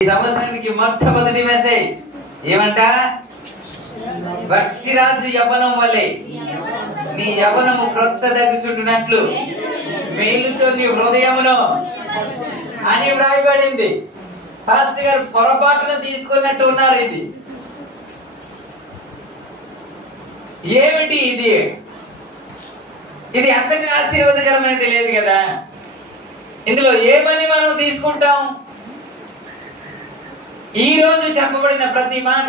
ఈ సంవత్సరానికి మొట్టమొదటి మెసేజ్ ఏమంట? భక్తిరాజు యవ్వనం వలె నీ యవ్వనము క్రొత్త దగ్గుచుంటున్నట్లు మేలుతో నీ హృదయమును అని వ్రాయబడింది. పాస్టర్ గారు పొరపాటున తీసుకున్నట్టు ఉన్నారు. ఇది ఏమిటి? ఇది అంతగా ఆశీర్వాదకరమైనది లేదు కదా. ఇందులో ఏమని మనం తీసుకుంటాం? ఈ రోజు చెప్పబడిన ప్రతి మాట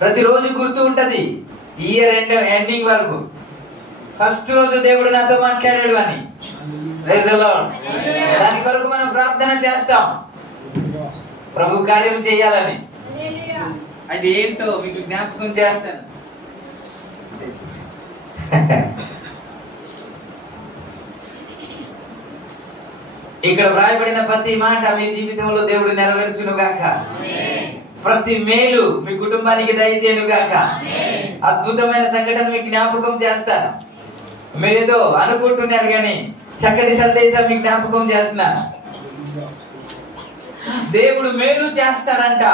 ప్రతిరోజు గుర్తు ఉంటది. ఇయర్ ఎండింగ్ వరకు. ఫస్ట్ రోజు దేవుడు నాతో మాట్లాడాడు అని, దాని కొరకు మనం ప్రార్థన చేస్తాం, ప్రభు కార్యం చేయాలని. అది ఏంటో మీకు జ్ఞాపకం చేస్తాను. ఇక్కడ వ్రాయబడిన ప్రతి మాట మీ జీవితంలో దేవుడు నెరవేర్చును గాక. ప్రతి మేలు మీ కుటుంబానికి దయచేయను గాక. అద్భుతమైన సంఘటన మీకు జ్ఞాపకం చేస్తాను. మీరేదో అనుకుంటున్నారు కానీ చక్కటి సందేశం మీకు జ్ఞాపకం చేస్తున్నాను. దేవుడు మేలు చేస్తాడంట.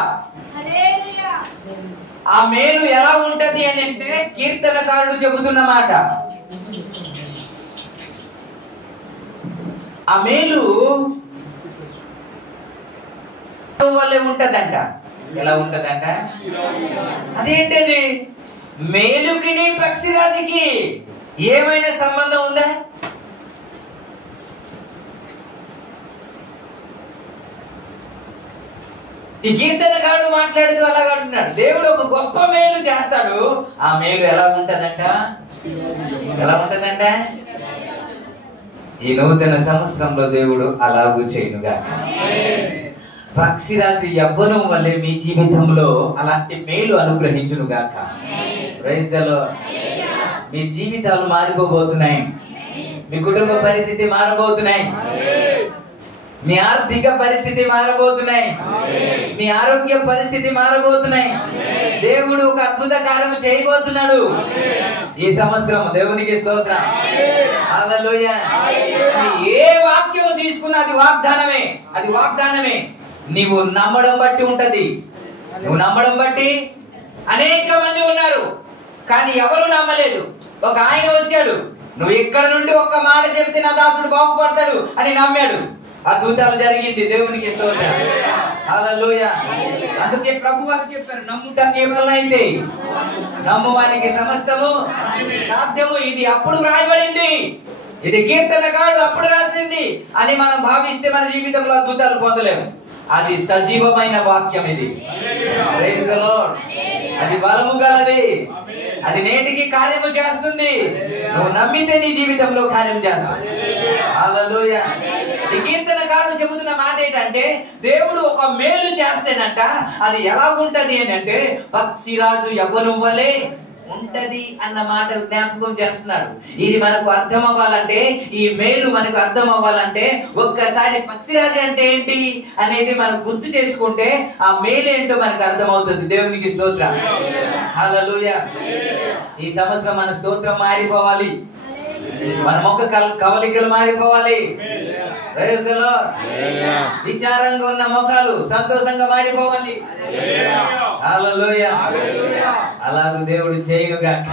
ఆ మేలు ఎలా ఉంటది అని అంటే కీర్తనకారుడు చెబుతున్న మాట. ఆ మేలు వల్లే ఉంటదంట. ఎలా ఉంటదంట? అదేంటది? మేలుకి పక్షిరాజుకి ఏమైనా సంబంధం ఉందా? ఈ కీర్తనకారుడు మాట్లాడుతూ అలాగా అంటున్నాడు, దేవుడు ఒక గొప్ప మేలు చేస్తాడు. ఆ మేలు ఎలా ఉంటదంట? ఎలా ఉంటదంట? ఈ నూతన సంవత్సరంలో దేవుడు అలాగూ చేయనుగా. పక్షిరాజు యవ్వనం వల్లే మీ జీవితంలో అలాంటి మేలు అనుగ్రహించునుగాక. Praise the lord. మీ జీవితాలు మారిపోబోతున్నాయి. మీ కుటుంబ పరిస్థితి మారబోతున్నాయి. మీ ఆర్థిక పరిస్థితి మారబోతున్నాయి. మీ ఆరోగ్య పరిస్థితి మారబోతున్నాయి. దేవుడు ఒక అద్భుత కార్యం చేయబోతున్నాడు ఈ సంవత్సరం. దేవునికి స్తోత్రం. హల్లెలూయా. ఏ వాక్యము తీసుకున్నా అది వాగ్దానమే. అది వాగ్దానమే. నీవు నమ్మడం బట్టి ఉంటది. నువ్వు నమ్మడం బట్టి. అనేక మంది ఉన్నారు కానీ ఎవరు నమ్మలేదు. ఒక ఆయన వచ్చాడు, నువ్వు ఇక్కడ నుండి ఒక్క మాట చెప్తే నా దాసుడు బాగుపడతాడు అని నమ్మాడు. అద్భుతాలు జరిగింది. దేవునికి స్తోత్రం. హల్లెలూయా. అందుకే ప్రభు వారు చెప్పారు, నమ్ముట కేవలమైతే నమ్మువానికి సమస్తము సాధ్యము. ఇది అప్పుడు వ్రాయబడింది. ఇది కీర్తనకారుడు అప్పుడు రాసింది అని మనం భావిస్తే మన జీవితంలో అద్భుతాలు పొందలేము. అది సజీవమైన వాక్యం. ఇది ప్రైజ్ ది లార్డ్. అది బలము గలది. అది నేటికి కార్యము చేస్తుంది. నువ్వు నమ్మితే నీ జీవితంలో కార్యం చేస్తుంది. హల్లెలూయా. ఈ కీర్తనకారుడు చెబుతున్న మాట ఏంటంటే, దేవుడు ఒక మేలు చేస్తేనంట అది ఎలాగుంటది అని అంటే పక్షిరాజు యవ్వనం వలె ఉంటది అన్న మాట జ్ఞాపకం చేస్తున్నాడు. ఇది మనకు అర్థం అవ్వాలంటే, ఈ మేలు మనకు అర్థం అవ్వాలంటే ఒక్కసారి పక్షిరాజు అంటే ఏంటి అనేది మనం గుర్తు చేసుకుంటే ఆ మేలు ఏంటో మనకు అర్థం అవుతుంది. దేవునికి స్తోత్రం. హల్లెలూయా. ఈ సంవత్సరం మన స్తోత్రం మారిపోవాలి. మన మొక్క కవలికలు మారిపోవాలి. Praise the Lord. విచారంగా ఉన్న మొక్కలు సంతోషంగా మారిపోవాలి. హల్లెలూయా. అలాగే దేవుడు చేయునుగాక.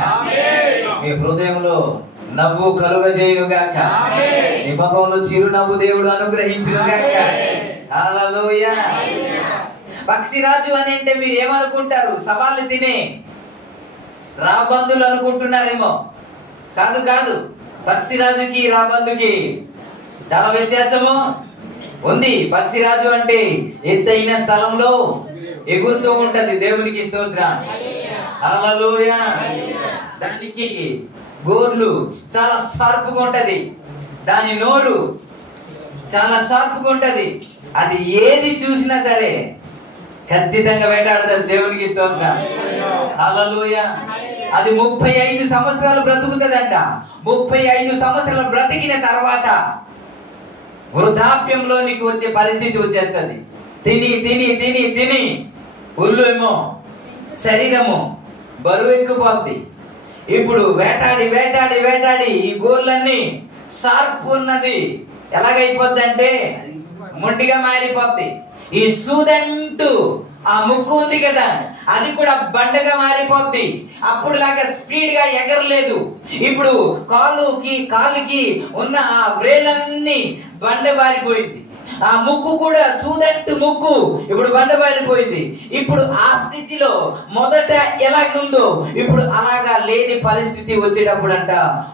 మీ హృదయంలో నవ్వు కలుగజేయునుగాక. మీ ముఖంలో చిరునవ్వు దేవుడు అనుగ్రహించునుగాక. హల్లెలూయా. పక్షిరాజు అని అంటే మీరు ఏమనుకుంటారు? సవాళ్ళు తినే రాబందులు అనుకుంటున్నారేమో. కాదు కాదు. పక్షిరాజుకి రాబందుకి చాలా వ్యత్యాసము ఉంది. పక్షిరాజు అంటే ఎత్తైన స్థలంలో ఎగురుతూ ఉంటది. దేవునికి స్తోత్రం. హల్లెలూయా. దానికి గోర్లు చాలా షార్ప్గా ఉంటది. దాని నోరు చాలా షార్ప్గా ఉంటది. అది ఏది చూసినా సరే ఖచ్చితంగా వేటాడుతుంది. దేవునికి స్తోత్రం. హల్లెలూయా. అది 35 సంవత్సరాలు బ్రతుకుతుందంట. 35 సంవత్సరాలు బ్రతికిన తర్వాత వృద్ధాప్యంలో నీకు వచ్చే పరిస్థితి వచ్చేస్తుంది. తిని తిని తిని తిని ఒళ్ళు ఏమో శరీరము బరువు ఎక్కిపోద్ది. ఇప్పుడు వేటాడి వేటాడి వేటాడి ఈ గోర్లన్నీ షార్ప్ ఉన్నది ఎలాగైపోద్ది అంటే మొండిగా మారిపోద్ది. ఈ సూదంటూ ఆ ముక్కు ఉంది కదా, అది కూడా బండగా మారిపోద్ది. అప్పుడు లాగా స్పీడ్ గా ఎగరలేదు. ఇప్పుడు కాలుకి ఉన్న ఆ వ్రేలన్నీ బండ మారిపోయింది. ఆ ముక్కు కూడా సూదంటు ముక్కు ఇప్పుడు బండబారిపోయింది. ఇప్పుడు ఆ స్థితిలో మొదట ఎలాగుందో ఇప్పుడు అలాగా లేని పరిస్థితి వచ్చేటప్పుడు అంట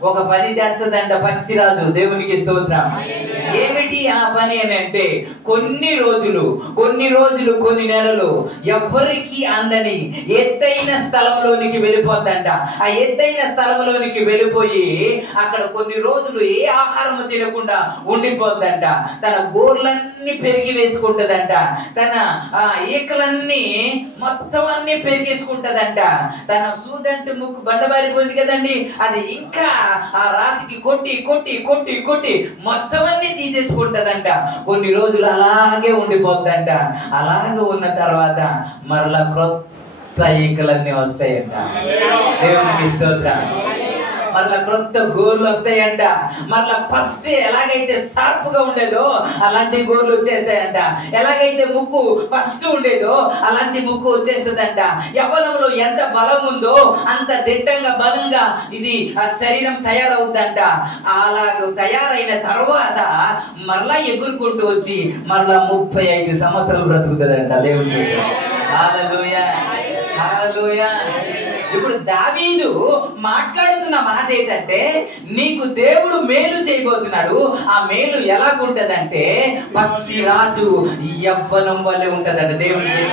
ఒక పని చేస్తుందంట పక్షిరాజు. దేవునికి స్తోత్రం. ఏమిటి ఆ పని అని అంటే కొన్ని రోజులు కొన్ని నెలలు ఎవరికి అందని ఎత్తైన స్థలంలోనికి వెళ్ళిపోద్దంట. ఆ ఎత్తైన స్థలంలోనికి వెళ్ళిపోయి అక్కడ కొన్ని రోజులు ఏ ఆహారం తినకుండా ఉండిపోద్దంట. తన గోర్లన్నీ పెరిగి వేసుకుంటదంట. తన ఈకలన్నీ మొత్తం అన్ని పెరిగేసుకుంటదంట. తన సూదంటు ముక్కు బండబారిపోయింది కదండి, అది ఇంకా ఆ రాతికి కొట్టి కొట్టి కొట్టి కొట్టి మొత్తం అన్ని తీసేసుకుంటదంట. కొన్ని రోజులు అలాగే ఉండిపోద్దంట. అలాగే ఉన్న తర్వాత మరలా క్రొత్త ఈకలన్నీ వస్తాయంట. దేవునికి స్తోత్రం. మరలా క్రొత్త గోర్లు వస్తాయంట. మరలా ఫస్ట్ ఎలాగైతే షార్ప్ గా ఉండేదో అలాంటి గోర్లు వచ్చేస్తాయంట. ఎలాగైతే ముక్కు ఫస్ట్ ఉండేదో అలాంటి ముక్కు వచ్చేస్తుందంట. యవ్వనంలో ఎంత బలం ఉందో అంత దిట్టంగా బలంగా ఇది ఆ శరీరం తయారవుద్దంట. అలాగ తయారైన తర్వాత మరలా ఎగురుకుంటూ వచ్చి మరలా 35 సంవత్సరాలు బ్రతుకుతుందంట. దేవునికి హల్లెలూయా, హల్లెలూయా. ఇప్పుడు దావీదు మాట్లాడుతున్న మాట ఏంటంటే నీకు దేవుడు మేలు చేయబోతున్నాడు. ఆ మేలు ఎలాగుంటదంటే పక్షిరాజు యవ్వనం వల్లే ఉంటదంట. దేవునికి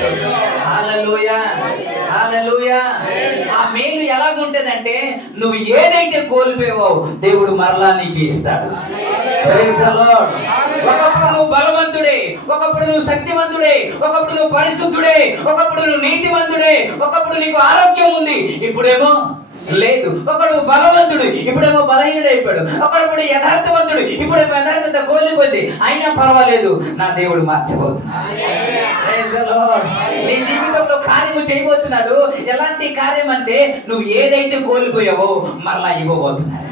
హల్లెలూయా, హల్లెలూయా. ఆ మేలు ఎలాగుంటదంటే నువ్వు ఏదైతే కోల్పోయావో దేవుడు మరలా నీకు ఇస్తాడు. Praise the Lord. ఒకప్పుడు నువ్వు బలవంతుడే, ఒకప్పుడు నువ్వు శక్తివంతుడే, ఒకప్పుడు నువ్వు పరిశుద్ధుడే, ఒకప్పుడు నువ్వు నీతివంతుడే, ఒకప్పుడు నీకు ఆరోగ్యం ఉంది, ఇప్పుడేమో లేదు. ఒకడు బలవంతుడు, ఇప్పుడేమో బలహీనుడు అయిపోయాడు. ఒకడు యథార్థవంతుడు, ఇప్పుడేమో యథార్థత కోల్పోయింది. అయినా పర్వాలేదు, నా దేవుడు మార్చబోతున్నాడు. నీ జీవితంలో కార్యము చేయబోతున్నాడు. ఎలాంటి కార్యం అంటే నువ్వు ఏదైతే కోల్పోయావో మరలా ఇవ్వబోతున్నాడు.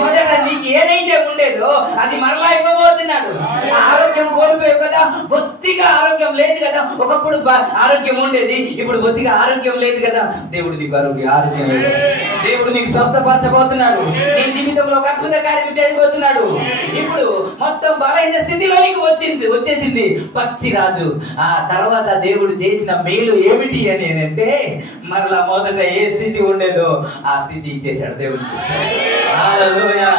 మొదట నీకు ఏదైతే ఉండేదో అది మరలా ఇవ్వబోతున్నాడు. ఆరోగ్యం కోల్పోయావు కదా, బొత్తిగా ఆరోగ్యం లేదు కదా. ఒకప్పుడు ఆరోగ్యం ఉండేది, ఇప్పుడు బొత్తిగా ఆరోగ్యం లేదు కదా. దేవుడు నీకు ఆరోగ్యం లేదు. దేవుడు నీకు స్వస్థపరచబోతున్నాడు. నీ జీవితంలో ఒక అద్భుత కార్యం చేయబోతున్నాడు. ఇప్పుడు మొత్తం బలైన స్థితిలోనికి వచ్చేసింది పక్షిరాజు. ఆ తర్వాత దేవుడు చేసిన మేలు ఏమిటి అని అంటే మరలా మొదట ఏ స్థితి ఉండేదో ఆ స్థితి ఇచ్చేశాడు. దేవుడు హల్లెలూయా.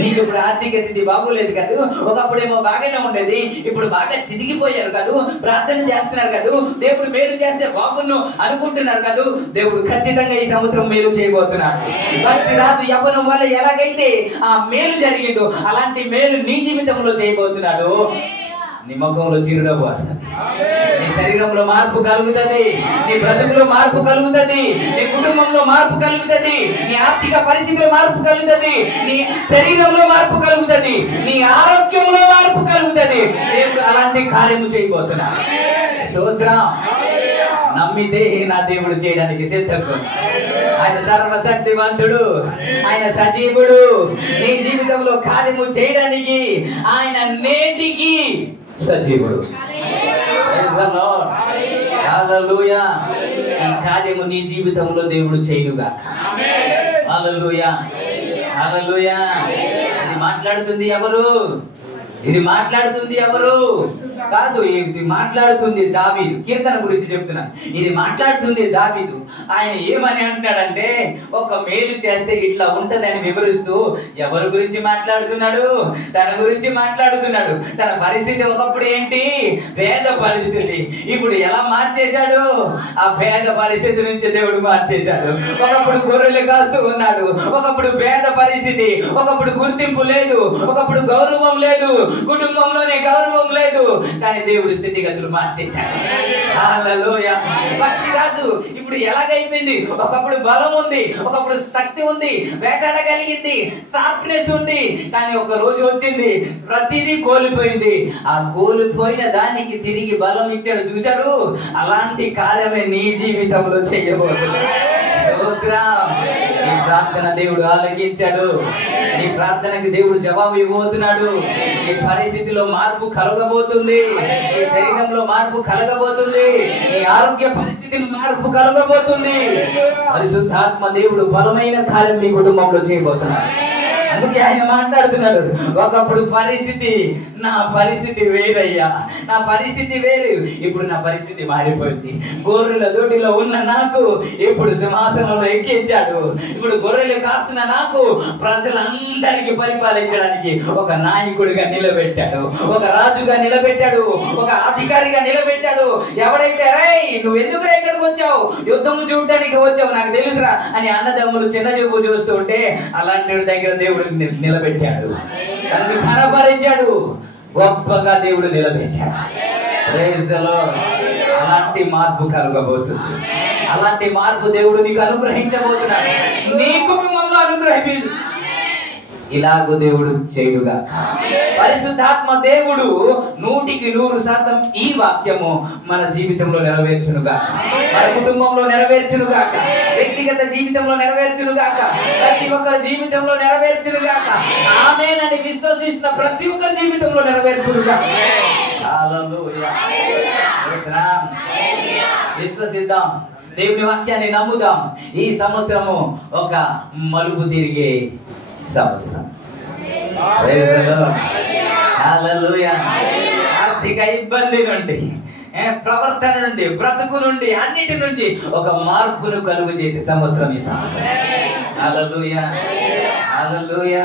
నీకు ఇప్పుడు ఆర్థిక స్థితి బాగోలేదు కాదు, ఒకప్పుడేమో బాగానే ఉండేది, ఇప్పుడు బాగా చిదిగిపోయారు కాదు, ప్రార్థన చేస్తున్నారు కాదు, దేవుడు మేలు చేస్తే బాగున్ను అనుకుంటున్నారు కాదు. దేవుడు ఖచ్చితంగా ఈ సంవత్సరం మేలు చేయబోతున్నాడు. పక్షిరాజు యవ్వనం వల్ల ఎలాగైతే ఆ మేలు జరిగిందో అలాంటి మేలు నీ జీవితంలో చేయబోతున్నాడు. నీ ముఖంలో చిరునవ్వు వస్తుంది, నీ శరీరంలో మార్పు కలుగుతుంది, నీ బ్రతుకులో మార్పు కలుగుతుంది, నీ కుటుంబంలో మార్పు కలుగుతుంది, నీ ఆర్థిక పరిస్థితిలో మార్పు కలుగుతుంది, నీ శరీరంలో మార్పు కలుగుతుంది, నీ ఆరోగ్యంలో మార్పు కలుగుతుంది. దేవుడు అలాంటి కార్యము చేయబోతున్నాడు. స్తోత్రం. నమ్మితే నా దేవుడు చేయడానికి సిద్ధంగా. ఆయన సర్వశక్తివంతుడు, ఆయన సజీవుడు. నీ జీవితంలో కార్యము చేయడానికి ఆయన నేటికి సజీవుడు. హల్లెలూయా. ఈ కార్యము నీ జీవితంలో దేవుడు చేయుగాక. హల్లెలూయా, హల్లెలూయా. ఇది మాట్లాడుతుంది ఎవరు? ఇది మాట్లాడుతుంది ఎవరు కాదు, ఇది మాట్లాడుతుంది దావీదు. కీర్తన గురించి చెప్తున్నా. ఇది మాట్లాడుతుంది దావీదు. ఆయన ఏమని అంటాడంటే ఒక మేలు చేస్తే ఇట్లా ఉంటదని వివరిస్తూ ఎవరి గురించి మాట్లాడుతున్నాడు? తన గురించి మాట్లాడుతున్నాడు. తన పరిస్థితి ఒకప్పుడు ఏంటి? పేద పరిస్థితి. ఇప్పుడు ఎలా మార్చేశాడు? ఆ పేద పరిస్థితి నుంచి దేవుడు మార్చేశాడు. ఒకప్పుడు గొర్రెలు కాస్తూ ఉన్నాడు, ఒకప్పుడు పేద పరిస్థితి, ఒకప్పుడు గుర్తింపు లేదు, ఒకప్పుడు గౌరవం లేదు, కుటుంబంలోనే గౌరవం లేదు. కానీ దేవుడు స్థితిగతులు మార్చేశాడు. హల్లెలూయా. పక్షిరాజు ఇప్పుడు ఎలాగైపోయింది? ఒకప్పుడు బలం ఉంది, ఒకప్పుడు శక్తి ఉంది, వేటాడగలిగింది, షార్ప్నెస్ ఉంది. కానీ ఒక రోజు వచ్చింది, ప్రతిదీ కోల్పోయింది. ఆ కోల్పోయిన దానికి తిరిగి బలం ఇచ్చాడు. చూశారు? అలాంటి కార్యమే నీ జీవితంలో చేయబోతున్నాడు. స్తోత్రం. ఈ ప్రార్థన దేవుడు ఆలకించాడు. నీ ప్రార్థనకి దేవుడు జవాబు ఇవ్వబోతున్నాడు. నీ పరిస్థితిలో మార్పు కలగబోతుంది. నీ శరీరంలో మార్పు కలగబోతుంది. నీ ఆరోగ్య పరిస్థితిలో మార్పు కలగబోతుంది. పరిశుద్ధాత్మ దేవుడు బలమైన కార్యం మీ కుటుంబంలో చేయబోతున్నాడు. అందుకే ఆయన మాట్లాడుతున్నాడు, ఒకప్పుడు నా పరిస్థితి వేరయ్యా, నా పరిస్థితి వేరు, ఇప్పుడు నా పరిస్థితి మారిపోయింది. గొర్రెల దొడ్డిలో ఉన్న నాకు ఇప్పుడు సింహాసనంలో ఎక్కించాడు. ఇప్పుడు గొర్రెలు కాస్తున్న నాకు ప్రజలందరికీ పరిపాలించడానికి ఒక నాయకుడిగా నిలబెట్టాడు, ఒక రాజుగా నిలబెట్టాడు, ఒక అధికారిగా నిలబెట్టాడు. ఎవడైతే రేయ్ నువ్వు ఎందుకు ఇక్కడికి వచ్చావు, యుద్ధం చూడడానికి వచ్చావు నాకు తెలుసురా అని అన్నదమ్ములు చిన్న చూపు చూస్తూ ఉంటే అలాంటి దగ్గర దేవుడు నిలబెట్టాడు, తనని కనపరిచాడు, గొప్పగా దేవుడు నిలబెట్టాడు. Praise the Lord. అలాంటి మార్పు కలగబోతుంది. అలాంటి మార్పు దేవుడు నీకు అనుగ్రహించబోతున్నాడు. నీ కుటుంబంలో అనుగ్రహించు. ఇలాగూ దేవుడు చేయుగా. పరిశుద్ధాత్మ దేవుడు 100% ఈ వాక్యము మన జీవితంలో నెరవేర్చునుగా, మన కుటుంబంలో నెరవేర్చునుగా, వ్యక్తిగత జీవితంలో నెరవేర్చునుగా, ప్రతి ఒక్కరి జీవితంలో నెరవేర్చునుగా. ఆమేనని విశ్వసిస్తున్న ప్రతి ఒక్కరి జీవితంలో నెరవేర్చునుగా. హల్లెలూయా. విశ్వసిద్దాం, దేవుని వాక్యాన్ని నమ్ముదాం. ఈ సంవత్సరము ఒక మలుపు తిరిగే సంవత్సరం. హల్లెలూయా. ఆర్థిక ఇబ్బంది నుండి, ప్రవర్తన నుండి, బ్రతుకు నుండి, అన్నిటి నుంచి ఒక మార్పును కలుగు చేసే సంవత్సరం ఈ సంవత్సరం. హల్లెలూయా. హల్లెలూయా.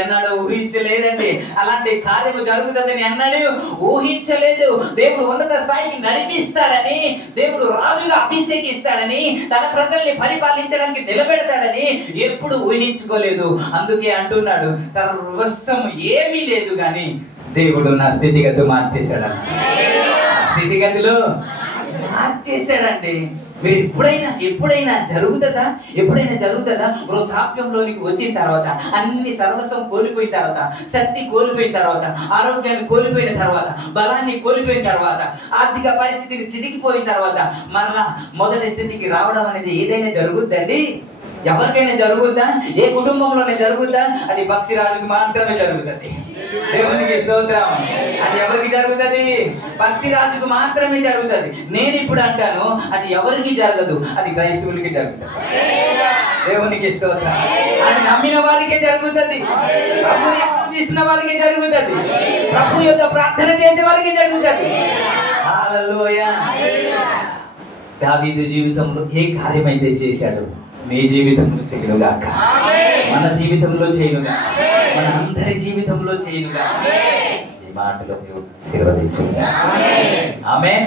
ఎన్నడూ ఊహించలేదండి, అలాంటి కార్యము జరుగుతుందని ఎన్నడూ ఊహించలేదు. దేవుడు ఉన్నత స్థాయికి నడిపిస్తాడని, దేవుడు రాజుగా అభిషేకిస్తాడని, తన ప్రజల్ని పరిపాలించడానికి నిలబెడతాడని ఎప్పుడు ఊహించుకోలేదు. అందుకే అంటున్నాడు, సర్వస్వం ఏమీ లేదు కానీ దేవుడు నా స్థితిగతి మార్చేశాడు. స్థితిగతిలో మార్చేశాడండి. మీరు ఎప్పుడైనా జరుగుతుందా వృద్ధాప్యంలోనికి వచ్చిన తర్వాత, అన్ని సర్వస్వం కోల్పోయిన తర్వాత, శక్తి కోల్పోయిన తర్వాత, ఆరోగ్యాన్ని కోల్పోయిన తర్వాత, బలాన్ని కోల్పోయిన తర్వాత, ఆర్థిక పరిస్థితిని చిరిగిపోయిన తర్వాత మరలా మొదటి స్థితికి రావడం అనేది ఏదైనా జరుగుద్దండి? ఎవరికైనా జరుగుద్దా? ఏ కుటుంబంలోనే జరుగుద్దా? అది పక్షిరాజుకి మాత్రమే జరుగుతుంది. దేవునికి స్తోత్రం. అది ఎవరికి జరుగుతుంది? పక్షిరాజుకు మాత్రమే జరుగుతుంది. నేను ఇప్పుడు అంటాను, అది ఎవరికి జరగదు, అది క్రైస్తవులకి జరుగుతుంది. దేవునికి స్తోత్రం. అది నమ్మిన వారికే జరుగుతుంది, ప్రభువుని ఆరాధిస్తున్న వారికి జరుగుతుంది, ప్రభు యొక్క ప్రార్థన చేసే వారికి జరుగుతుంది. హల్లెలూయా. దావీదు జీవితంలో ఏ కార్యమైతే చేశాడు మీ జీవితంలో చేయనుగాక, మన జీవితంలో చేయనుగా, మన అందరి జీవితంలో చేయనుగా. ఈ మాటలో ఆశీర్వదించుగా. ఆమేన్.